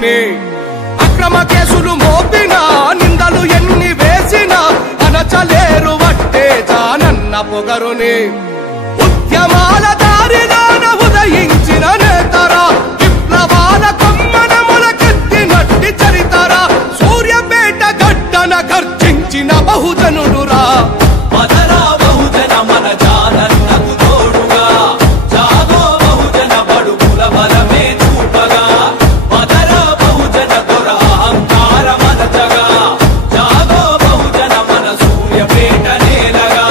పొగరుని అక్రమ కేసులు మోపినా నిందలు ఎన్ని వేసినా అనచలేరు వట్టే జానన్న పొగరుని ఉద్యమాల దారిలోన ఉదయించిన నేతరా విప్లవాల కొమ్మన మొలకెత్తినట్టి చరితరా సూర్యాపేట గడ్డన గర్జించిన బహుజనుడురా మదరా బహుజన మన జానన్నకు తోడుగా జాగో బహుజన బడుగుల బలమే చూపగా మదరా బహుజన దొర అహంకార మనచగా జాగో బహుజన మన సూర్యాపేట నేలగా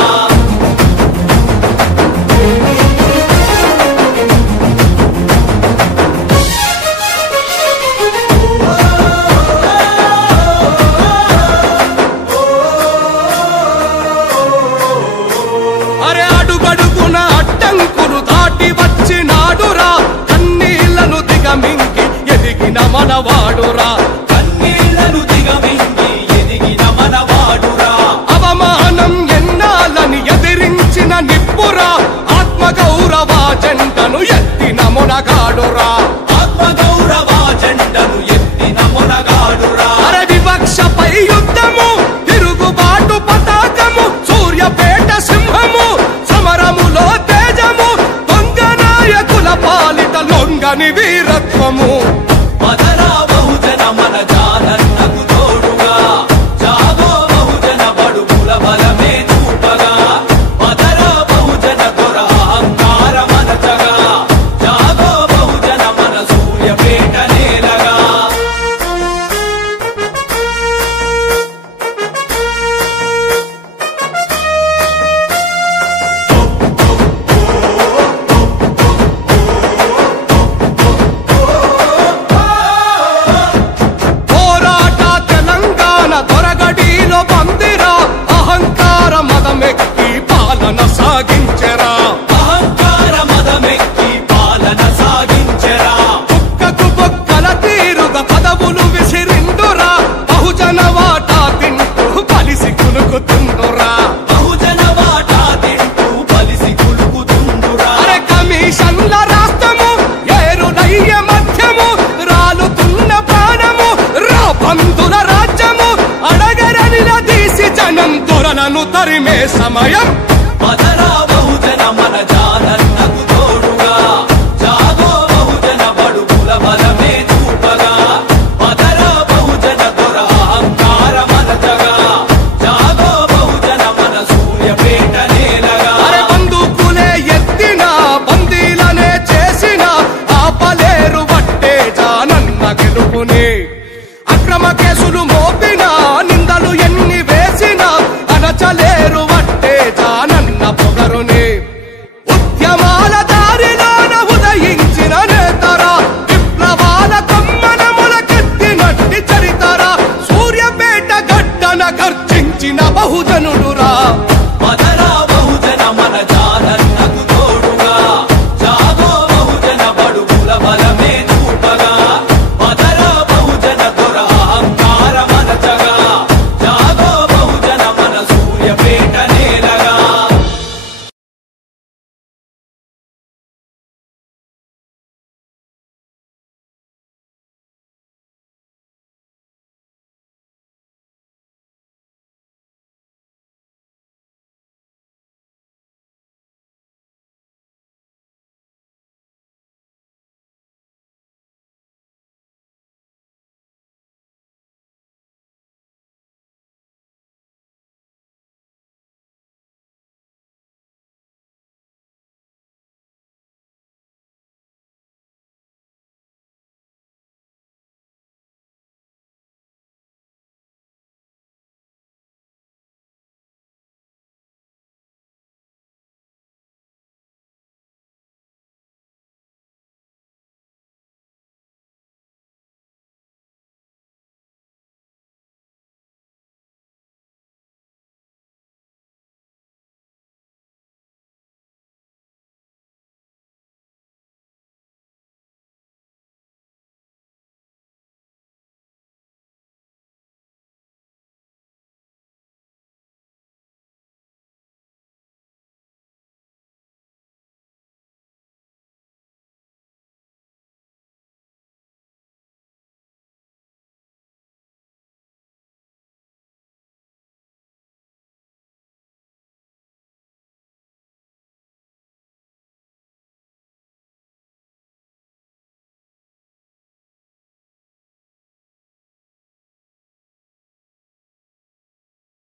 అరే అడుగడుగున అడ్డంకులు దాటి వచ్చినాడురా కన్నీళ్లను దిగమింగి ఎదిగిన మనవాడురా కన్నీళ్లను దిగమింగి ఎదిగిన మనవాడురా అవమానం ఎన్నాలని ఎదిరించిన నిప్పురా ఆత్మగౌరవ జెండను ఎత్తిన మొనగాడురా ఆత్మగౌరవ జెండను ఎత్తిన మొనగాడురా అరే వివక్షపై యుద్ధము తిరుగుబాటు పతాకము సూర్యాపేట సింహము సమరములో తేజము దొంగ నాయకుల పాలిట లొంగని వీరత్వము మదరా బహుజన మన జానన్నకు తోడుగా జాగో బహుజన బడుగుల బలమే చూపగా మదరా బహుజన దొర అహంకార మనచగా జాగో బహుజన మన సూర్యాపేట నేలగా పోరాట తెలంగాణ దొరగడిలో బందిరా అహంకార మదమెక్కి పాలన సాగించెరా అహంకార మదమెక్కి పాలన సాగించెరా కుక్కకు బొక్కల తీరుగా పదవులు విసిరిండురా బహుజన వాటా తింటూ కలిసి కులుకుతుండురా బహుజన వాటా తింటూ బలిసి కులుకుతుండురా అరే కమిషన్ల రాష్ట్రము ఏరులయ్య మధ్యము రాలుతున్న ప్రాణము రా బంధుల రాజ్యము అడగరనిల తీసి జనం దొరలను తరిమే సమయం మదరా